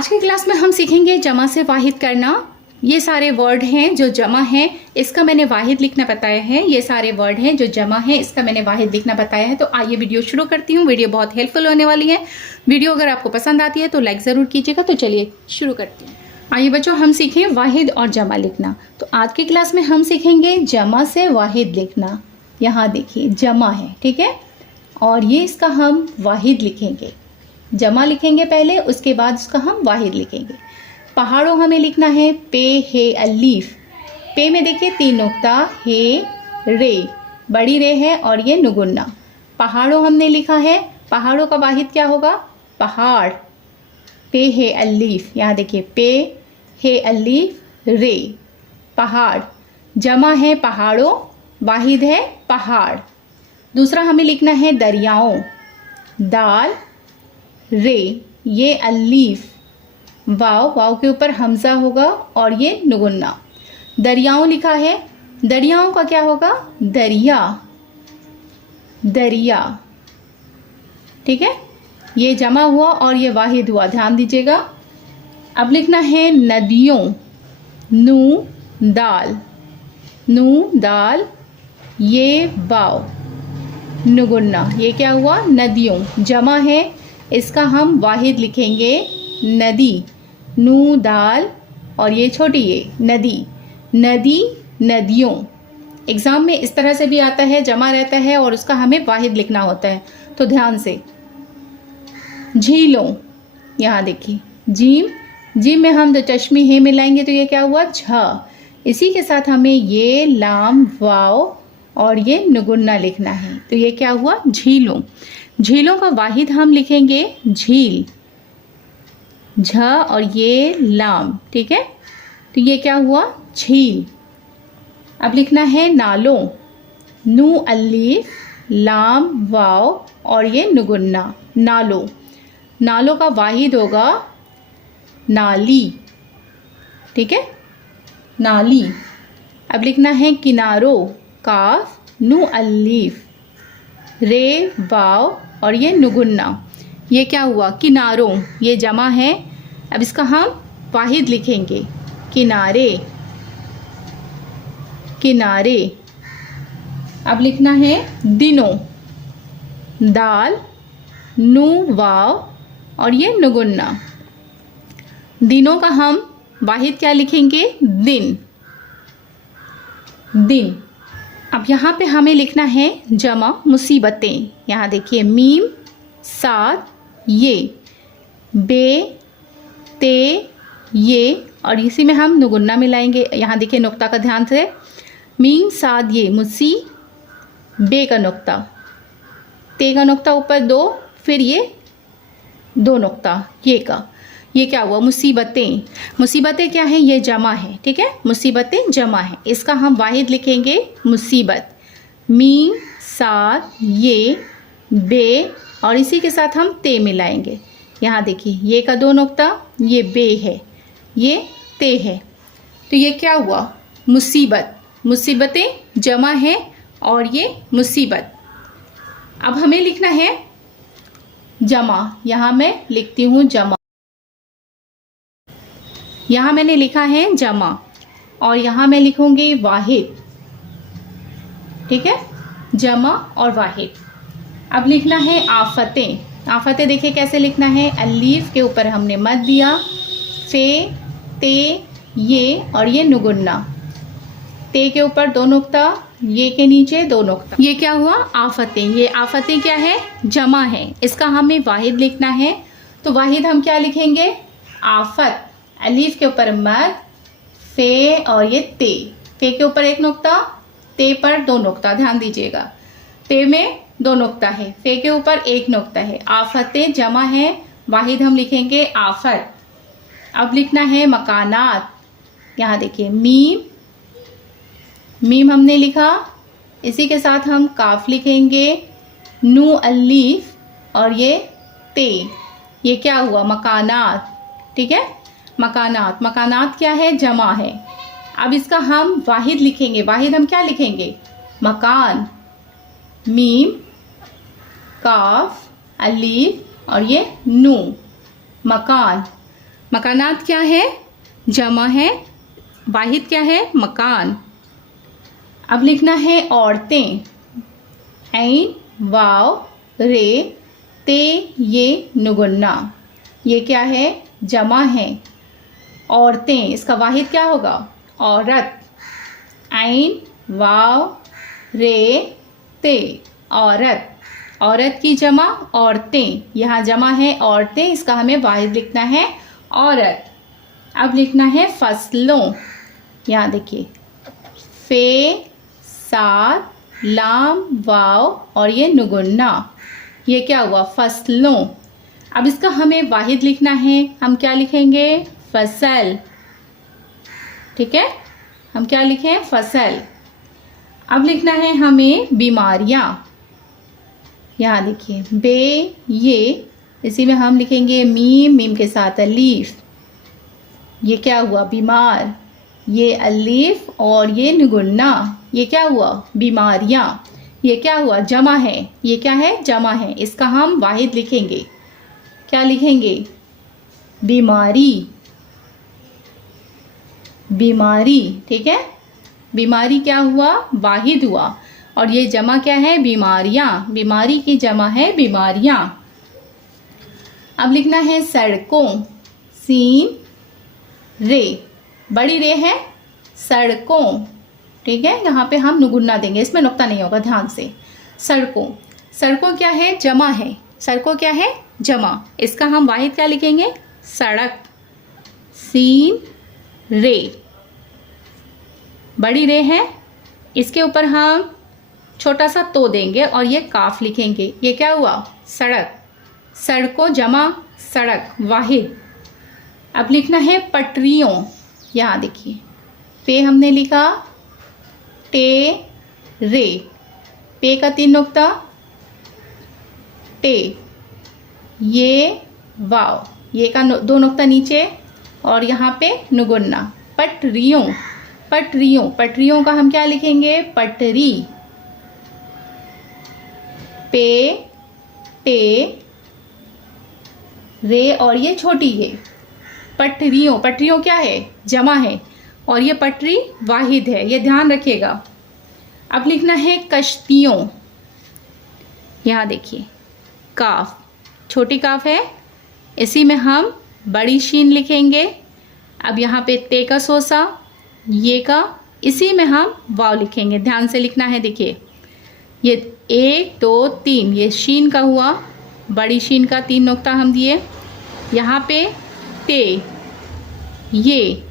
आज की क्लास में हम सीखेंगे जमा से वाहिद करना। ये सारे वर्ड हैं जो जमा है, इसका मैंने वाहिद लिखना बताया है। ये सारे वर्ड हैं जो जमा है, इसका मैंने वाहिद लिखना बताया है। तो आइए वीडियो शुरू करती हूँ। वीडियो बहुत हेल्पफुल होने वाली है। वीडियो अगर आपको पसंद आती है तो लाइक ज़रूर कीजिएगा। तो चलिए शुरू करती हूँ। आइए बच्चों, हम सीखें वाहिद और जमा लिखना। तो आज की क्लास में हम सीखेंगे जमा से वाहिद लिखना। यहाँ देखिए जमा है, ठीक है, और ये इसका हम वाहिद लिखेंगे। जमा लिखेंगे पहले, उसके बाद उसका हम वाहिद लिखेंगे। पहाड़ों हमें लिखना है पे हे अलीफ। पे में देखिए 3 नुक्ता, हे रे, बड़ी रे है और ये नुगुन्ना। पहाड़ों हमने लिखा है, पहाड़ों का वाहिद क्या होगा? पहाड़। पे हे अलीफ, यहाँ देखिए पे हे अलीफ रे, पहाड़। जमा है पहाड़ों, वाहिद है पहाड़। दूसरा हमें लिखना है दरियाओं। दाल रे, ये अलीफ, वाव, वाव के ऊपर हमजा होगा और ये नुगुन्ना। दरियाओं लिखा है, दरियाओं का क्या होगा? दरिया, दरिया, ठीक है। ये जमा हुआ और ये वाहिद हुआ, ध्यान दीजिएगा। अब लिखना है नदियों। नू दाल, नू दाल, ये वाव, नुगुन्ना, ये क्या हुआ? नदियों। जमा है, इसका हम वाहिद लिखेंगे नदी। नू दाल और ये छोटी ये नदी, नदी, नदियों। एग्जाम में इस तरह से भी आता है, जमा रहता है और उसका हमें वाहिद लिखना होता है, तो ध्यान से। झीलों, यहाँ देखिए जीम, जीम में हम दो चश्मी हे मिलाएंगे तो ये क्या हुआ? झ। इसी के साथ हमें ये लाम वाव और ये नुगुन्ना लिखना है, तो ये क्या हुआ? झीलों। झीलों का वाहिद हम लिखेंगे झील, झ और ये लाम, ठीक है, तो ये क्या हुआ? झील। अब लिखना है नालों। नू अलीफ, लाम वाव और ये नुगुन्ना, नालों। नालों का वाहिद होगा नाली, ठीक है, नाली। अब लिखना है किनारों। काफ, नू अलीफ, रे वाव और ये नुगुन्ना, ये क्या हुआ? किनारों। ये जमा है, अब इसका हम वाहिद लिखेंगे किनारे, किनारे। अब लिखना है दिनों। दाल, नू वाव और ये नुगुन्ना। दिनों का हम वाहिद क्या लिखेंगे? दिन, दिन। अब यहाँ पे हमें लिखना है जमा मुसीबतें। यहाँ देखिए मीम साद ये, बे ते ये, और इसी में हम नुगुन्ना मिलाएंगे। यहाँ देखिए नुक्ता का ध्यान से, मीम साद ये मुसी, बे का नुक्ता, ते का नुक्ता ऊपर 2, फिर ये 2 नुक्ता ये का, ये क्या हुआ? मुसीबतें। मुसीबतें क्या है? ये जमा है, ठीक है, मुसीबतें जमा है। इसका हम वाहिद लिखेंगे मुसीबत। मीम साथ ये बे और इसी के साथ हम ते मिलाएंगे। यहाँ देखिए ये का 2 नुक्ता, ये बे है, ये ते है, तो ये क्या हुआ? मुसीबत। मुसीबतें जमा है और ये मुसीबत। अब हमें लिखना है जमा। यहाँ मैं लिखती हूँ जमा, यहाँ मैंने लिखा है जमा और यहाँ मैं लिखूंगी वाहिद, ठीक है, जमा और वाहिद। अब लिखना है आफतें। आफतें देखिए कैसे लिखना है, अलीफ के ऊपर हमने मद दिया, फे ते ये और ये नुगुन्ना, ते के ऊपर 2 नुक्ता, ये के नीचे 2 नुक्ता, ये क्या हुआ? आफतें। ये आफतें क्या है? जमा है। इसका हमें वाहिद लिखना है, तो वाहिद हम क्या लिखेंगे? आफत। अलीफ के ऊपर मद, फे और ये ते, फे के ऊपर 1 नुक्ता, ते पर 2 नुक्ता, ध्यान दीजिएगा। ते में 2 नुक्ता है, फे के ऊपर 1 नुक्ता है। आफतें जमा है, वाहिद हम लिखेंगे आफत। अब लिखना है मकानात। यहाँ देखिए मीम, मीम हमने लिखा, इसी के साथ हम काफ लिखेंगे, नू अलीफ और ये ते, ये क्या हुआ? मकानात, ठीक है, मकानात। मकानात क्या है? जमा है। अब इसका हम वाहिद लिखेंगे। वाहिद हम क्या लिखेंगे? मकान। मीम काफ अलीफ और ये नू, मकान। मकानात क्या है? जमा है। वाहिद क्या है? मकान। अब लिखना है औरतें। ऐन वाव रे ते ये नुगुन्ना, ये क्या है? जमा है। औरतें, इसका वाहिद क्या होगा? औरत। ऐन वाव रे ते, औरत। औरत की जमा औरतें, यहाँ जमा है औरतें, इसका हमें वाहिद लिखना है औरत। अब लिखना है फसलों। यहाँ देखिए, फे सात लाम वाव और ये नुगुन्ना, ये क्या हुआ? फसलों। अब इसका हमें वाहिद लिखना है, हम क्या लिखेंगे? फसल। ठीक है, हम क्या लिखें? फसल। अब लिखना है हमें बीमारियां। यहाँ देखिए, बे ये, इसी में हम लिखेंगे मीम, मीम के साथ अलीफ, ये क्या हुआ? बीमार। ये अलीफ और ये नुगुन्ना, ये क्या हुआ? बीमारियां। ये क्या हुआ? जमा है। ये क्या है? जमा है। इसका हम वाहिद लिखेंगे, क्या लिखेंगे? बीमारी। बीमारी। ठीक है, बीमारी क्या हुआ? वाहिद हुआ। और ये जमा क्या है? बीमारियां। बीमारी की जमा है बीमारियां। अब लिखना है सड़कों। सीन रे, बड़ी रे है सड़कों। ठीक है, यहाँ पे हम नुगुन्ना देंगे, इसमें नुक्ता नहीं होगा, ध्यान से। सड़कों। सड़कों क्या है? जमा है। सड़कों क्या है? जमा। इसका हम वाहिद क्या लिखेंगे? सड़क। सीन रे, बड़ी रे है, इसके ऊपर हम छोटा सा तो देंगे और ये काफ लिखेंगे, ये क्या हुआ? सड़क। सड़कों जमा सड़क, वाहिद। अब लिखना है पटरियों। यहाँ देखिए, पे हमने लिखा, टे रे, पे का 3 नुक्ता, टे, ये वाव, ये का 2 नुक्ता नीचे और यहाँ पे नुगुन्ना। पटरियों। पटरियों, पटरियों का हम क्या लिखेंगे? पटरी। पे टे रे और ये छोटी ये, पटरियों। पटरियों क्या है? जमा है। और ये पटरी वाहिद है, ये ध्यान रखिएगा। अब लिखना है कश्तियों। यहाँ देखिए, काफ, छोटी काफ है, इसी में हम बड़ी शीन लिखेंगे। अब यहाँ पे ते का सोसा, ये का, इसी में हम वाव लिखेंगे, ध्यान से लिखना है। देखिए, ये 1 2 3, ये शीन का हुआ, बड़ी शीन का 3 नुक्ता हम दिए। यहाँ पे ते, ये,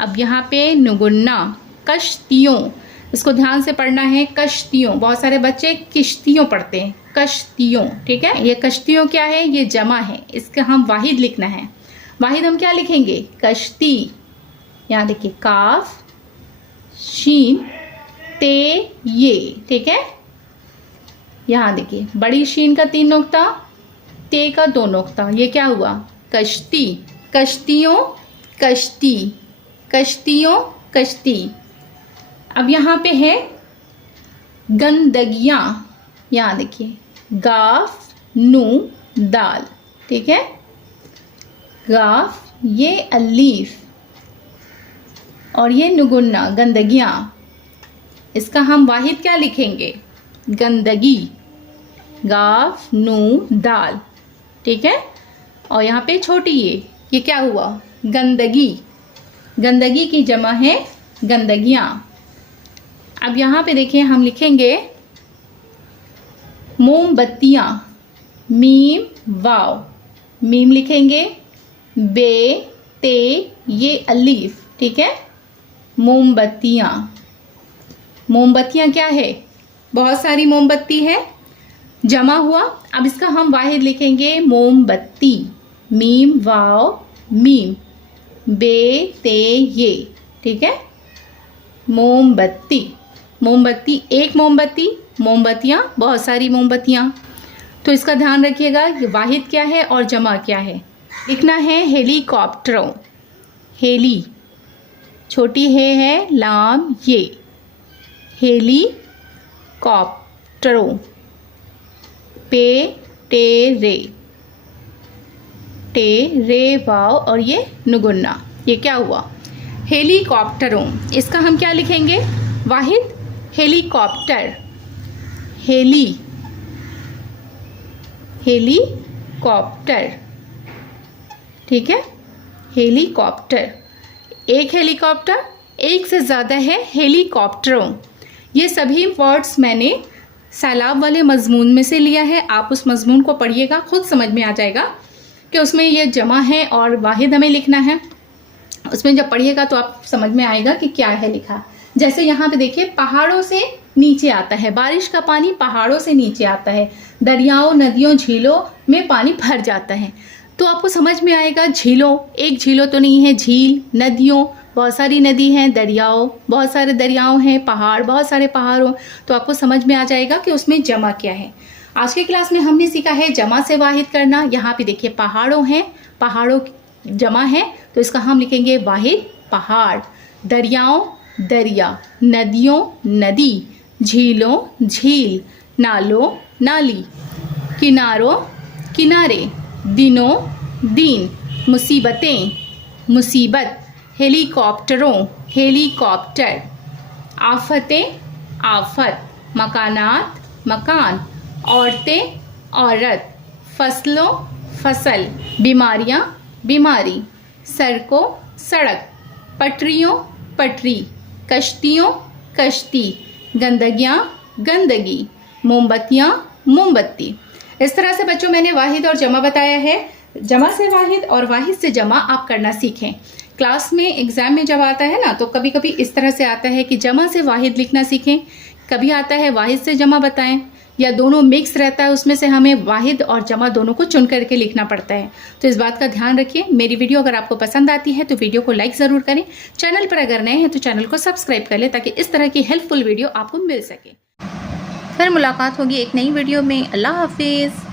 अब यहाँ पे नुगुन्ना, कश्तियों, इसको ध्यान से पढ़ना है, कश्तियों। बहुत सारे बच्चे किश्तियों पढ़ते हैं, कश्तियों। ठीक है, ये कश्तियों क्या है? ये जमा है, इसका हम वाहिद लिखना है। वाहिद हम क्या लिखेंगे? कश्ती। यहाँ देखिए, काफ, शीन, ते, ये। ठीक है, यहाँ देखिए, बड़ी शीन का 3 नुक्ता, ते का 2 नुक्ता, ये क्या हुआ? कश्ती। कश्तियों, कश्ती, कश्तियों, कश्ती। अब यहाँ पे है गंदगियाँ। यहाँ देखिए, गाफ नू दाल। ठीक है, गाफ, ये अलीफ और ये नुगुन्ना, गंदगियाँ। इसका हम वाहिद क्या लिखेंगे? गंदगी। गाफ नू दाल। ठीक है, और यहाँ पे छोटी ये क्या हुआ? गंदगी। गंदगी की जमा है गंदगियाँ। अब यहाँ पे देखिए, हम लिखेंगे मोमबत्तियाँ। मीम वाव, मीम लिखेंगे, बे ते ये अलीफ। ठीक है, मोमबत्तियाँ। मोमबत्तियाँ क्या है? बहुत सारी मोमबत्ती है, जमा हुआ। अब इसका हम वाहिद लिखेंगे मोमबत्ती। मीम वाव मीम, बे ते ये। ठीक है, मोमबत्ती। मोमबत्ती, एक मोमबत्ती, मोमबत्तियाँ बहुत सारी मोमबत्तियाँ। तो इसका ध्यान रखिएगा, ये वाहिद क्या है और जमा क्या है। लिखना है हेलीकॉप्टरों। हेली, छोटी है लाम ये, हेलीकॉप्टरों। पे टे रे, टे रे वाव और ये नुगुन्ना, ये क्या हुआ? हेलीकॉप्टरों। इसका हम क्या लिखेंगे? वाहिद हेलीकॉप्टर, हेलीकॉप्टर, ठीक है, हेलीकॉप्टर। एक हेलीकॉप्टर, एक से ज़्यादा है हेलीकॉप्टरों। ये सभी वर्ड्स मैंने सैलाब वाले मजमून में से लिया है। आप उस मजमून को पढ़िएगा, खुद समझ में आ जाएगा कि उसमें ये जमा है और वाहिद हमें लिखना है। उसमें जब पढ़िएगा तो आप समझ में आएगा कि क्या है लिखा। जैसे यहाँ पे देखिए, पहाड़ों से नीचे आता है, बारिश का पानी पहाड़ों से नीचे आता है, दरियाओं नदियों झीलों में पानी भर जाता है। तो आपको समझ में आएगा, झीलों, एक झीलों तो नहीं है, झील, नदियों, बहुत सारी नदी हैं, दरियाओं, बहुत सारे दरियाओं हैं, पहाड़, बहुत सारे पहाड़ों, तो आपको समझ में आ जाएगा कि उसमें जमा क्या है। आज के क्लास में हमने सीखा है जमा से वाहिद करना। यहाँ पे देखिए पहाड़ों हैं, पहाड़ों जमा है तो इसका हम लिखेंगे वाहिद पहाड़। दरियाओं दरिया, नदियों नदी, झीलों झील, नालों नाली, किनारों किनारे, दिनों दिन, मुसीबतें मुसीबत, हेलीकॉप्टरों हेलीकॉप्टर, आफतें आफत, मकानात मकान, औरतें औरत, फसलों फसल, बीमारियां बीमारी, सड़कों सड़क, पटरियों पटरी, कश्तियों कश्ती, गंदगियाँ गंदगी, मोमबत्तियाँ मोमबत्ती। इस तरह से बच्चों मैंने वाहिद और जमा बताया है। जमा से वाहिद और वाहिद से जमा आप करना सीखें। क्लास में एग्जाम में जब आता है ना, तो कभी कभी इस तरह से आता है कि जमा से वाहिद लिखना सीखें, कभी आता है वाहिद से जमा बताएं, या दोनों मिक्स रहता है, उसमें से हमें वाहिद और जमा दोनों को चुन करके लिखना पड़ता है। तो इस बात का ध्यान रखिए। मेरी वीडियो अगर आपको पसंद आती है तो वीडियो को लाइक ज़रूर करें। चैनल पर अगर नए हैं तो चैनल को सब्सक्राइब कर लें ताकि इस तरह की हेल्पफुल वीडियो आपको मिल सके। फिर मुलाकात होगी एक नई वीडियो में। अल्लाह हाफिज़।